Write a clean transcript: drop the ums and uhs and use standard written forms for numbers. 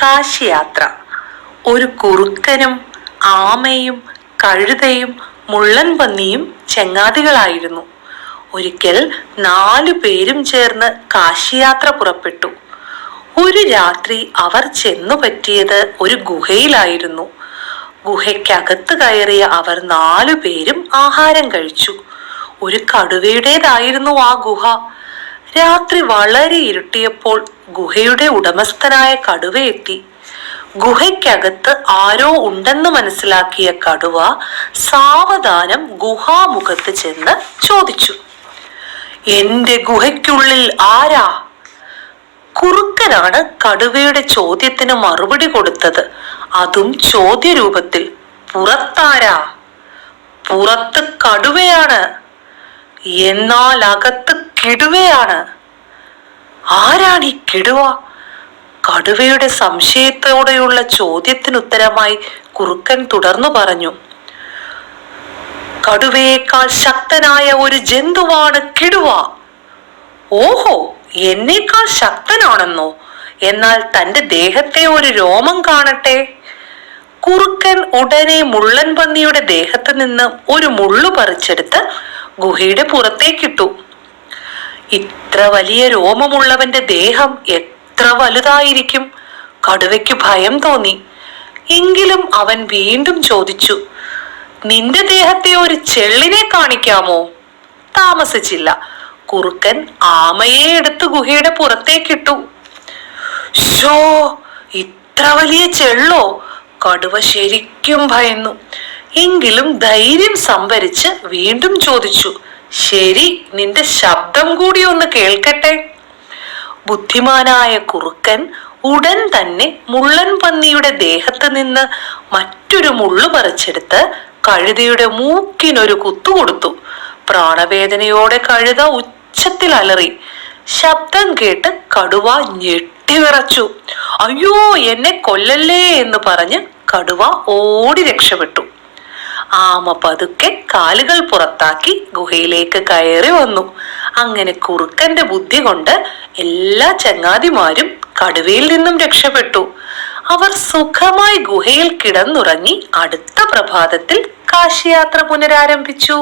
കാശിയാത്ര. ഒരു കുറുക്കനും ആമയും കഴുതയും മുള്ളൻ പന്നിയും ചങ്ങാതികളായിരുന്നു. ഒരിക്കൽ 4 പേരും ചേർന്ന് കാശിയാത്ര പുറപ്പെട്ടു. ഒരു രാത്രി അവർ ചെന്നു പറ്റിയത് ഒരു ഗുഹയിലായിരുന്നു. ഗുഹയ്ക്കകത്ത് കയറിയ അവർ 4 പേരും ആഹാരം കഴിച്ചു. ഒരു കടുവയുടേതായിരുന്നു ആ ഗുഹ. രാത്രി വളരെ ഇരുട്ടിയപ്പോൾ ഗുഹയുടെ ഉടമസ്ഥനായ കടുവ എത്തി. ഗുഹയ്ക്കകത്ത് ആരോ ഉണ്ടെന്ന് മനസ്സിലാക്കിയ കടുവ സാവധാനം ഗുഹാമുഖത്ത് ചെന്ന് ചോദിച്ചു, "എന്റെ ഗുഹയ്ക്കുള്ളിൽ ആരാ?" കുറുക്കനാണ് കടുവയുടെ ചോദ്യത്തിന് മറുപടി കൊടുത്തത്. അതും ചോദ്യരൂപത്തിൽ, "പുറത്താരാ?" "പുറത്ത് കടുവയാണ്." "എന്നാൽ അകത്ത് കിടുവയാണ്." "ആരാണ് ഈ കിടുവ?" കടുവയുടെ സംശയത്തോടെയുള്ള ചോദ്യത്തിനുത്തരമായി കുറുക്കൻ തുടർന്നു പറഞ്ഞു, "കടുവയേക്കാൾ ശക്തനായ ഒരു ജന്തുവാണ് കിടുവ." "ഓഹോ, എന്നേക്കാൾ ശക്തനാണെന്നോ? എന്നാൽ തന്റെ ദേഹത്തെ ഒരു രോമം കാണട്ടെ." കുറുക്കൻ ഉടനെ മുള്ളൻ പന്നിയുടെ ദേഹത്ത് നിന്ന് ഒരു മുള്ളു പറിച്ചെടുത്ത് ഗുഹയുടെ പുറത്തേക്കിട്ടു. ഇത്ര വലിയ രോമമുള്ളവന്റെ ദേഹം എത്ര വലുതായിരിക്കും? കടുവയ്ക്ക് ഭയം തോന്നി. എങ്കിലും അവൻ വീണ്ടും ചോദിച്ചു, "നിന്റെ ദേഹത്തെ ഒരു ചെള്ളിനെ കാണിക്കാമോ?" താമസിച്ചില്ല. കുറുക്കൻ ആമയെ എടുത്ത് ഗുഹയുടെ പുറത്തേക്കിട്ടു. "ശോ, ഇത്ര വലിയ ചെള്ളോ?" കടുവ ശരിക്കും ഭയന്നു. എങ്കിലും ധൈര്യം സംഭരിച്ച് വീണ്ടും ചോദിച്ചു, "ശരി, നിന്റെ ശബ്ദം കൂടി ഒന്ന് കേൾക്കട്ടെ." ബുദ്ധിമാനായ കുറുക്കൻ ഉടൻ തന്നെ മുള്ളൻ പന്നിയുടെ ദേഹത്ത് നിന്ന് മറ്റൊരു മുള്ളു പറിച്ചെടുത്ത് കഴുതയുടെ മൂക്കിനൊരു കുത്തുകൊടുത്തു. പ്രാണവേദനയോടെ കഴുത ഉച്ചത്തിൽ അലറി. ശബ്ദം കേട്ട് കടുവ ഞെട്ടിവിറച്ചു. "അയ്യോ, എന്നെ കൊല്ലല്ലേ" എന്ന് പറഞ്ഞ് കടുവ ഓടി രക്ഷപ്പെട്ടു. ആമ പതുക്കെ കാലുകൾ പുറത്താക്കി ഗുഹയിലേക്ക് കയറി വന്നു. അങ്ങനെ കുറുക്കന്റെ ബുദ്ധി കൊണ്ട് എല്ലാ ചങ്ങാതിമാരും കടുവയിൽ നിന്നും രക്ഷപ്പെട്ടു. അവർ സുഖമായി ഗുഹയിൽ കിടന്നുറങ്ങി അടുത്ത പ്രഭാതത്തിൽ കാശിയാത്ര പുനരാരംഭിച്ചു.